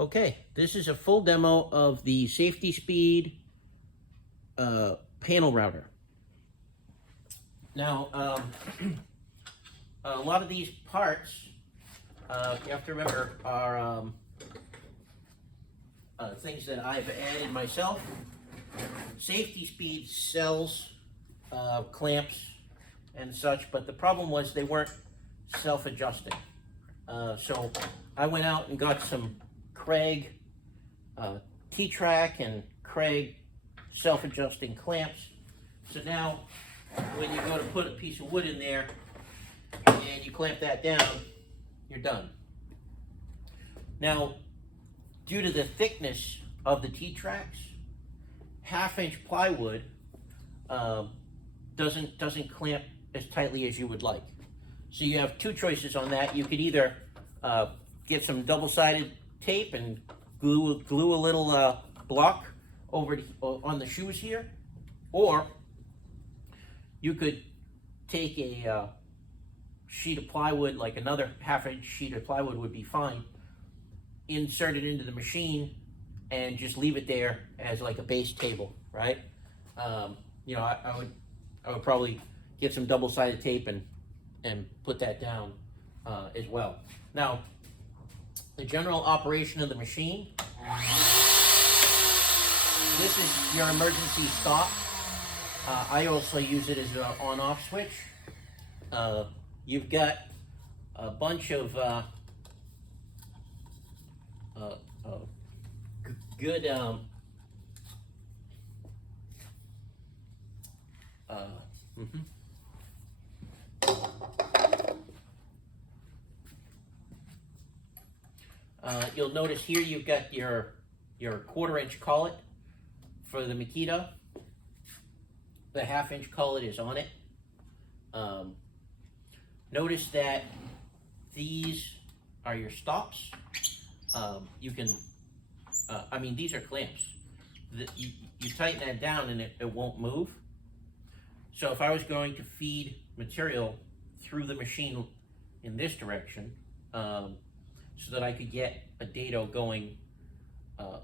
Okay, this is a full demo of the Safety Speed panel router. Now, a lot of these parts, you have to remember, are things that I've added myself. Safety Speed sells clamps and such, but the problem was they weren't self-adjusting. So I went out and got some Craig T-track and Craig self-adjusting clamps. So now when you go to put a piece of wood in there and you clamp that down, you're done. Now, due to the thickness of the T-tracks, 1/2-inch plywood doesn't clamp as tightly as you would like. So you have two choices on that. You could either get some double-sided tape and glue a little block over on the shoes here, or you could take a sheet of plywood, like another 1/2-inch sheet of plywood would be fine, insert it into the machine and just leave it there as like a base table, right? You know, I would probably get some double-sided tape and put that down as well. Now, the general operation of the machine. This is your emergency stop. I also use it as an on-off switch. You've got a bunch of good you'll notice here you've got your 1/4-inch collet for the Makita. The 1/2-inch collet is on it. Notice that these are your stops. You can, I mean, these are clamps. You tighten that down and it won't move. So if I was going to feed material through the machine in this direction, so that I could get a dado going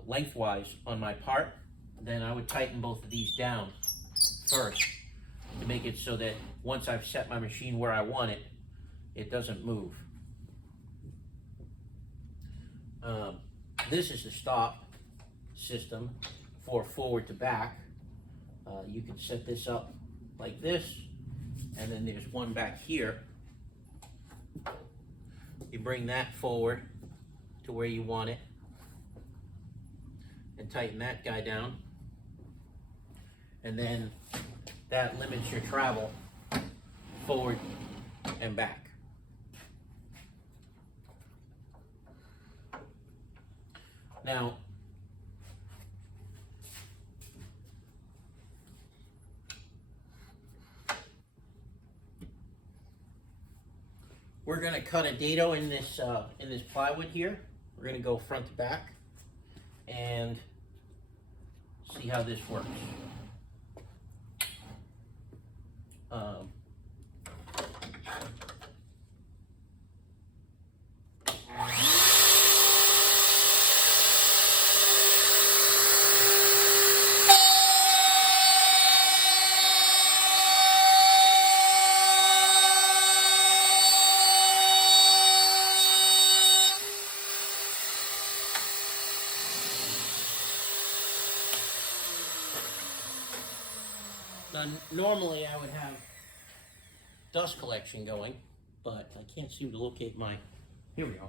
lengthwise on my part, then I would tighten both of these down first to make it so that once I've set my machine where I want it, it doesn't move. This is the stop system for forward to back. You can set this up like this, and then there's one back here. You bring that forward to where you want it and tighten that guy down, and then that limits your travel forward and back. Now, we're going to cut a dado in this plywood here. We're going to go front to back and see how this works. Now, normally I would have dust collection going, but I can't seem to locate my, here we go.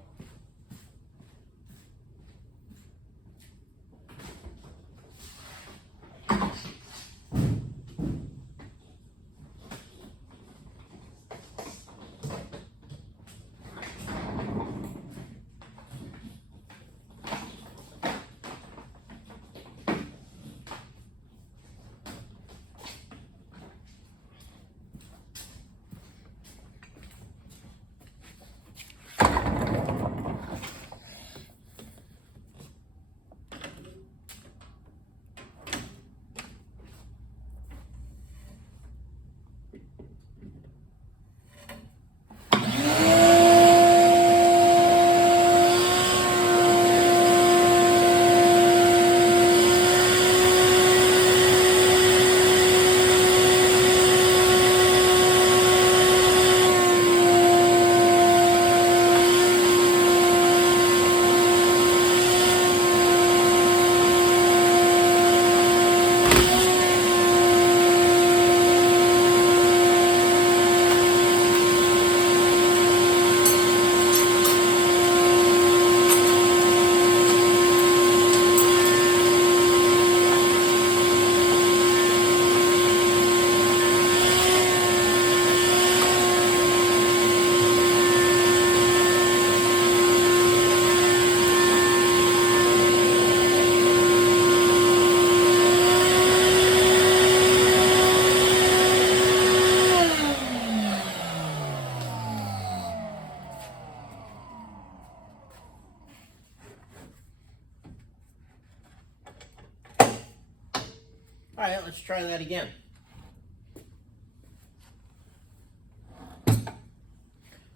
All right, let's try that again.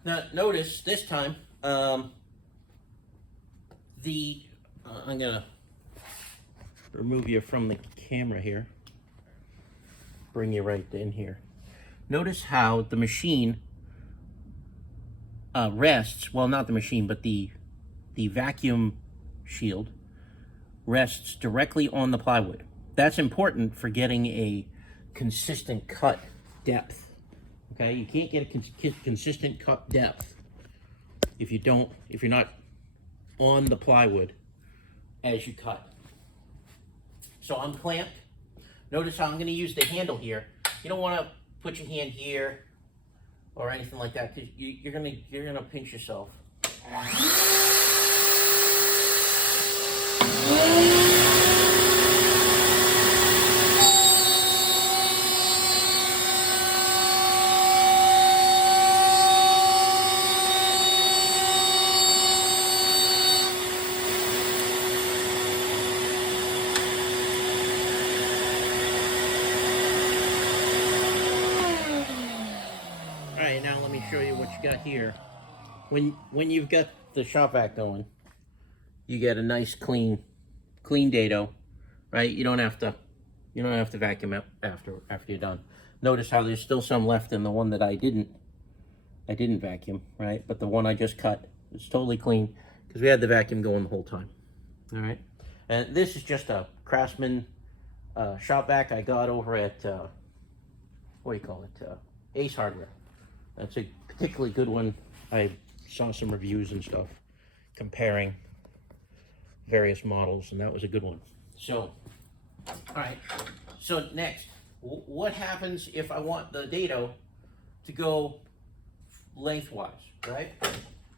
Now, notice this time, I'm gonna remove you from the camera here, bring you right in here. Notice how the machine rests, well, not the machine, but the vacuum shield rests directly on the plywood. That's important for getting a consistent cut depth. Okay, you can't get a consistent cut depth if you're not on the plywood as you cut. So I'm clamped. Notice how I'm going to use the handle here. You don't want to put your hand here or anything like that, because you're gonna pinch yourself. Alright, now let me show you what you got here. When you've got the shop vac going, you get a nice clean dado, right? You don't have to vacuum up after you're done. Notice how there's still some left in the one that I didn't vacuum, right? But the one I just cut is totally clean because we had the vacuum going the whole time. All right, and this is just a Craftsman shop vac I got over at what do you call it? Ace Hardware. That's a particularly good one. I saw some reviews and stuff comparing various models, and that was a good one. So, all right. So next, what happens if I want the dado to go lengthwise, right?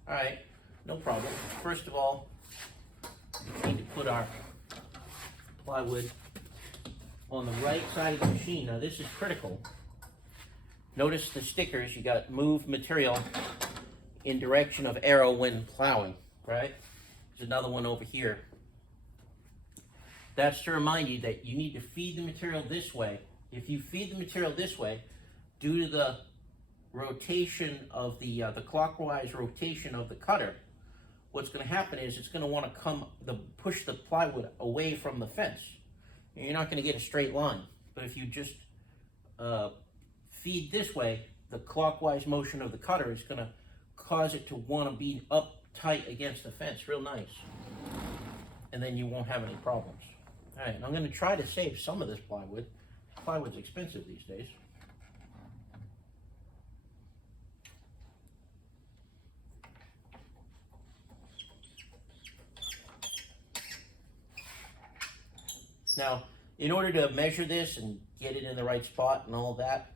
All right, no problem. First of all, we need to put our plywood on the right side of the machine. Now this is critical. Notice the stickers, you got move material in direction of arrow when plowing, right? There's another one over here. That's to remind you that you need to feed the material this way. If you feed the material this way, due to the rotation of the clockwise rotation of the cutter, what's going to happen is it's going to want to push the plywood away from the fence. And you're not going to get a straight line. But if you just feed this way, the clockwise motion of the cutter is going to cause it to want to be up tight against the fence, real nice. And then you won't have any problems. All right, and I'm going to try to save some of this plywood. Plywood's expensive these days. Now, in order to measure this and get it in the right spot and all of that,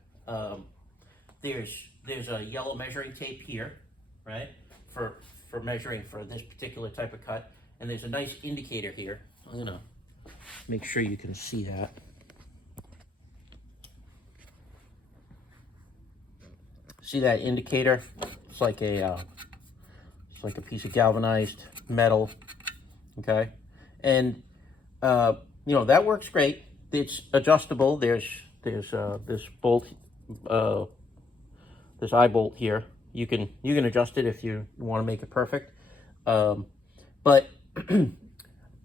there's a yellow measuring tape here, right, for measuring for this particular type of cut, and there's a nice indicator here. I'm gonna make sure you can see that. See that indicator? It's like a piece of galvanized metal. Okay, and you know, that works great. It's adjustable. There's this bolt, this eye bolt here. You can adjust it if you want to make it perfect. But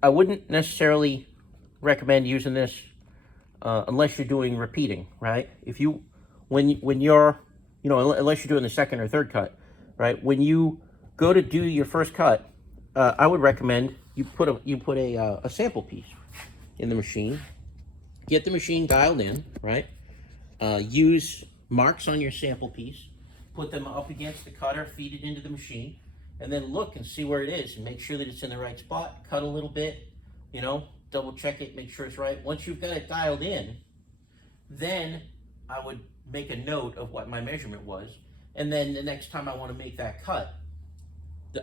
I wouldn't necessarily recommend using this unless you're doing repeating, right? When you're, you know, unless you're doing the second or third cut, right? When you go to do your first cut, I would recommend you put a sample piece in the machine. Get the machine dialed in, right? Use marks on your sample piece. Put them up against the cutter, feed it into the machine, and then look and see where it is and make sure that it's in the right spot. Cut a little bit, you know, double check it, make sure it's right. Once you've got it dialed in, then I would make a note of what my measurement was, and then the next time I want to make that cut,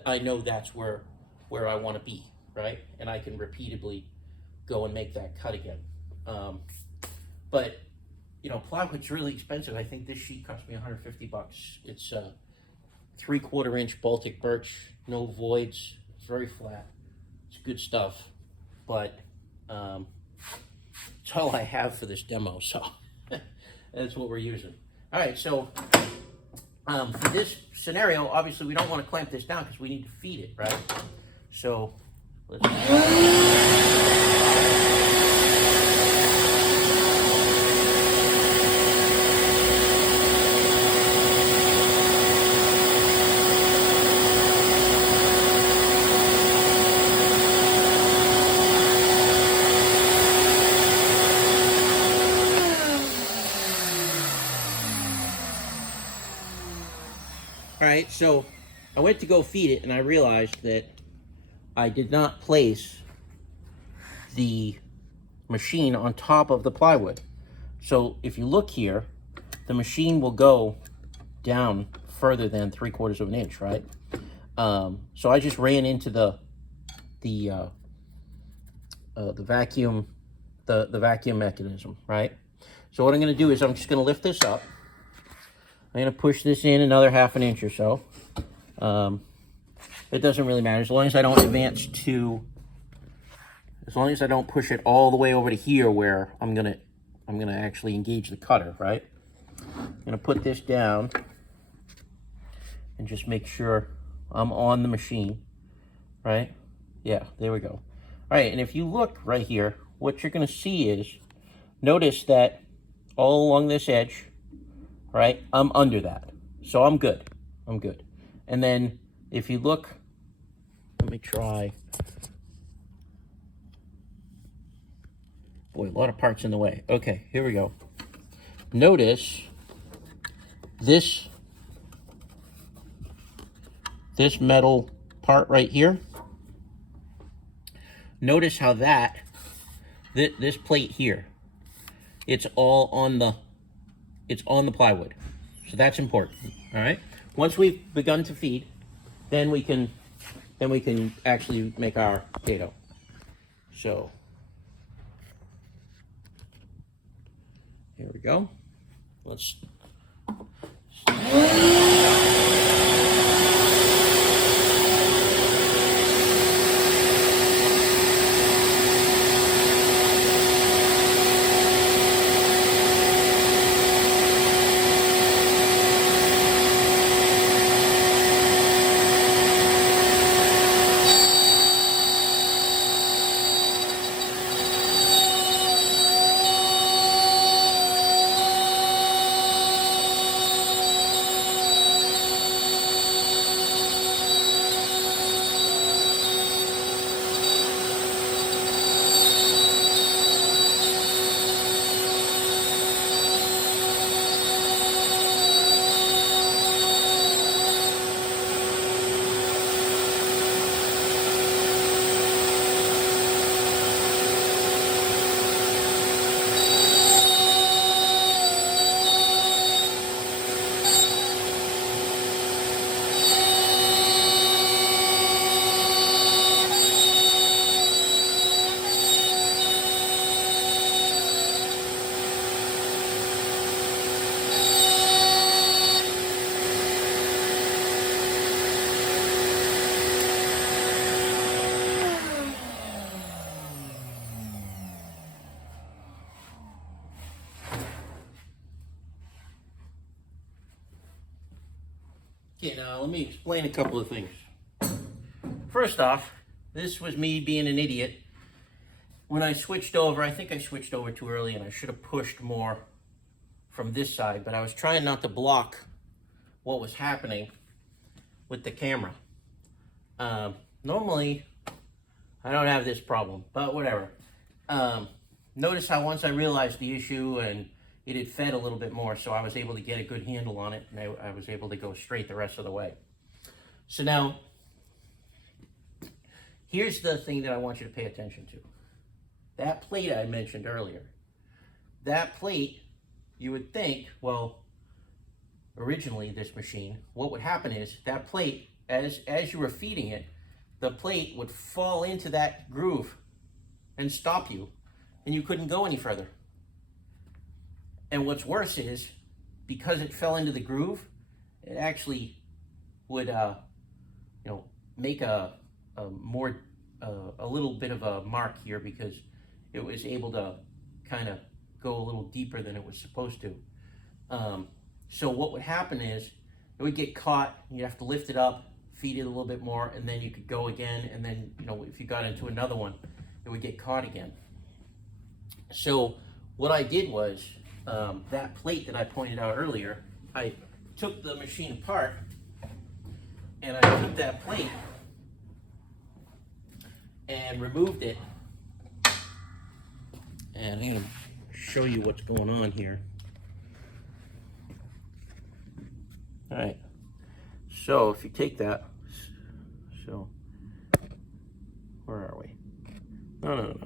I know that's where I want to be, right? And I can repeatedly go and make that cut again. But you know, plywood's really expensive. I think this sheet cost me $150. It's 3/4 inch Baltic birch, no voids. It's very flat. It's good stuff, but it's It's all I have for this demo, so that's what we're using. All right, so for this scenario, obviously we don't want to clamp this down because we need to feed it, right? So let's All right, so I went to go feed it and I realized that I did not place the machine on top of the plywood. So if you look here, the machine will go down further than 3/4 of an inch, right? So I just ran into the vacuum, the vacuum mechanism, right? So what I'm going to do is I'm just going to lift this up. I'm going to push this in another 1/2 inch or so. It doesn't really matter as long as I don't advance to, as long as I don't push it all the way over to here where I'm gonna actually engage the cutter, right? I'm gonna put this down and just make sure I'm on the machine, right? Yeah, there we go. All right, and if you look right here, what you're gonna see is, notice that all along this edge, right, I'm under that. So I'm good, I'm good. And then if you look, let me try. Boy, a lot of parts in the way. Okay, here we go. Notice this metal part right here. Notice how this plate here, it's all on the plywood. So that's important. All right. Once we've begun to feed, then we can actually make our dado. So here we go. Let's Okay, now let me explain a couple of things. First off, this was me being an idiot. When I switched over, I think I switched over too early and I should have pushed more from this side, but I was trying not to block what was happening with the camera. Normally, I don't have this problem, but whatever. Notice how once I realized the issue and it had fed a little bit more, so I was able to get a good handle on it, and I was able to go straight the rest of the way. So now, here's the thing that I want you to pay attention to. That plate I mentioned earlier. That plate, you would think, well, originally this machine, what would happen is that plate, as you were feeding it, the plate would fall into that groove and stop you, and you couldn't go any further. And what's worse is, because it fell into the groove, it actually would, make a little bit of a mark here because it was able to kind of go a little deeper than it was supposed to. So what would happen is it would get caught. You'd have to lift it up, feed it a little bit more, and then you could go again. And then, you know, if you got into another one, it would get caught again. So what I did was, that plate that I pointed out earlier, I took the machine apart and I took that plate and removed it. And I'm going to show you what's going on here. All right, so if you take that, so where are we? No.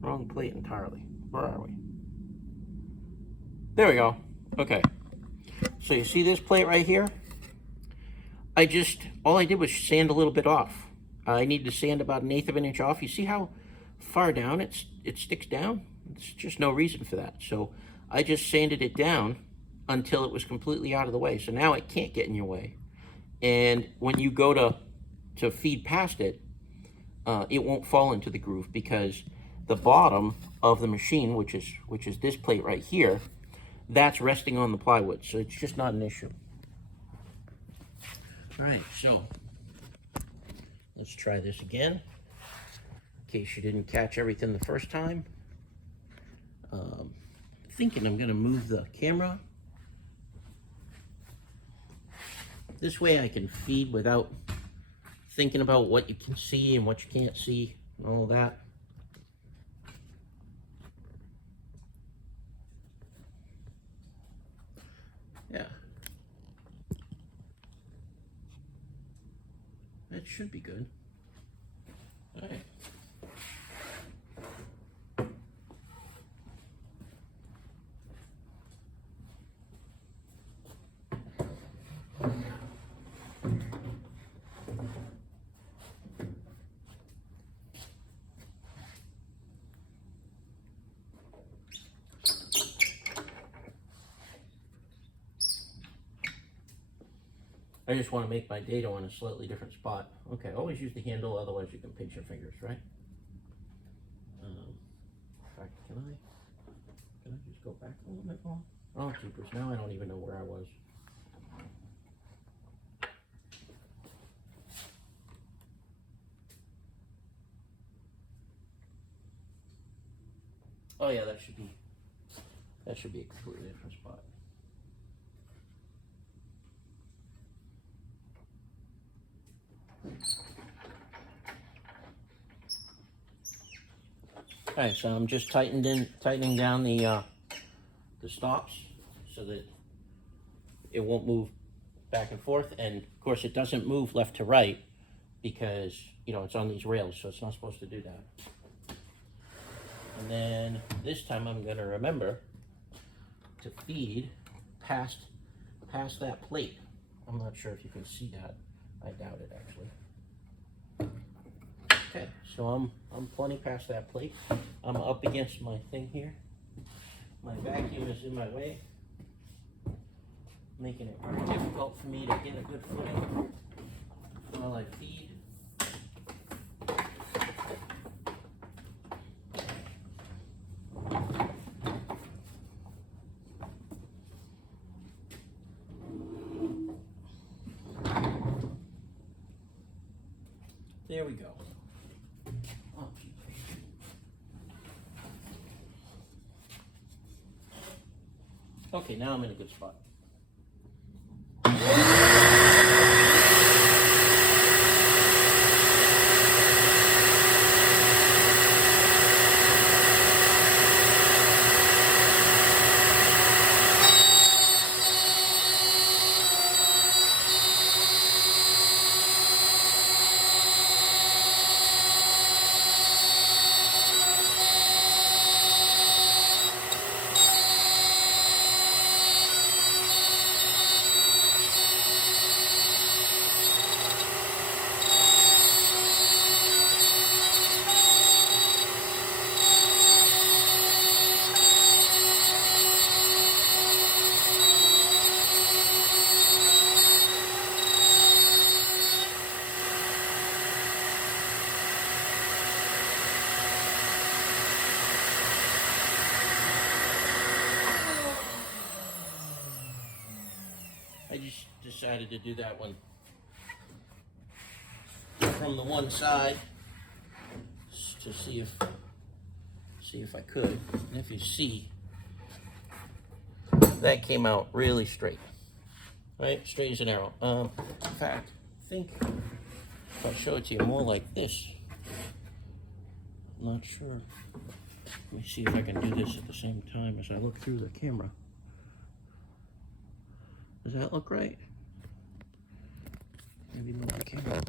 Wrong plate entirely. Where are we? There we go. Okay. So you see this plate right here? All I did was sand a little bit off. I need to sand about 1/8 of an inch off. You see how far down it sticks down? There's just no reason for that. So I just sanded it down until it was completely out of the way. So now it can't get in your way. And when you go to feed past it, it won't fall into the groove because the bottom of the machine, which is this plate right here, that's resting on the plywood. So it's just not an issue. All right, so let's try this again, in case you didn't catch everything the first time. Thinking I'm gonna move the camera. This way I can feed without thinking about what you can see and what you can't see and all that. Yeah. That should be good. All right. I just want to make my dado in a slightly different spot. Okay, always use the handle, otherwise you can pinch your fingers, right? In fact, can I just go back a little bit more? Oh, jeepers, now I don't even know where I was. Oh yeah, that should be a completely different spot. All right, so I'm just tightening down the stops so that it won't move back and forth. And of course, it doesn't move left to right because, you know, it's on these rails, so it's not supposed to do that. And then this time I'm going to remember to feed past that plate. I'm not sure if you can see that. I doubt it, actually. Okay, so I'm plenty past that plate. I'm up against my thing here. My vacuum is in my way, making it very difficult for me to get a good footing while I feed. There we go. Oh, okay, now I'm in a good spot. decided to do that one from the one side to see if I could. And if you see, that came out really straight, right? Straight as an arrow. In fact, I think if I show it to you more like this, I'm not sure. Let me see if I can do this at the same time as I look through the camera. Does that look right? Maybe move the camera.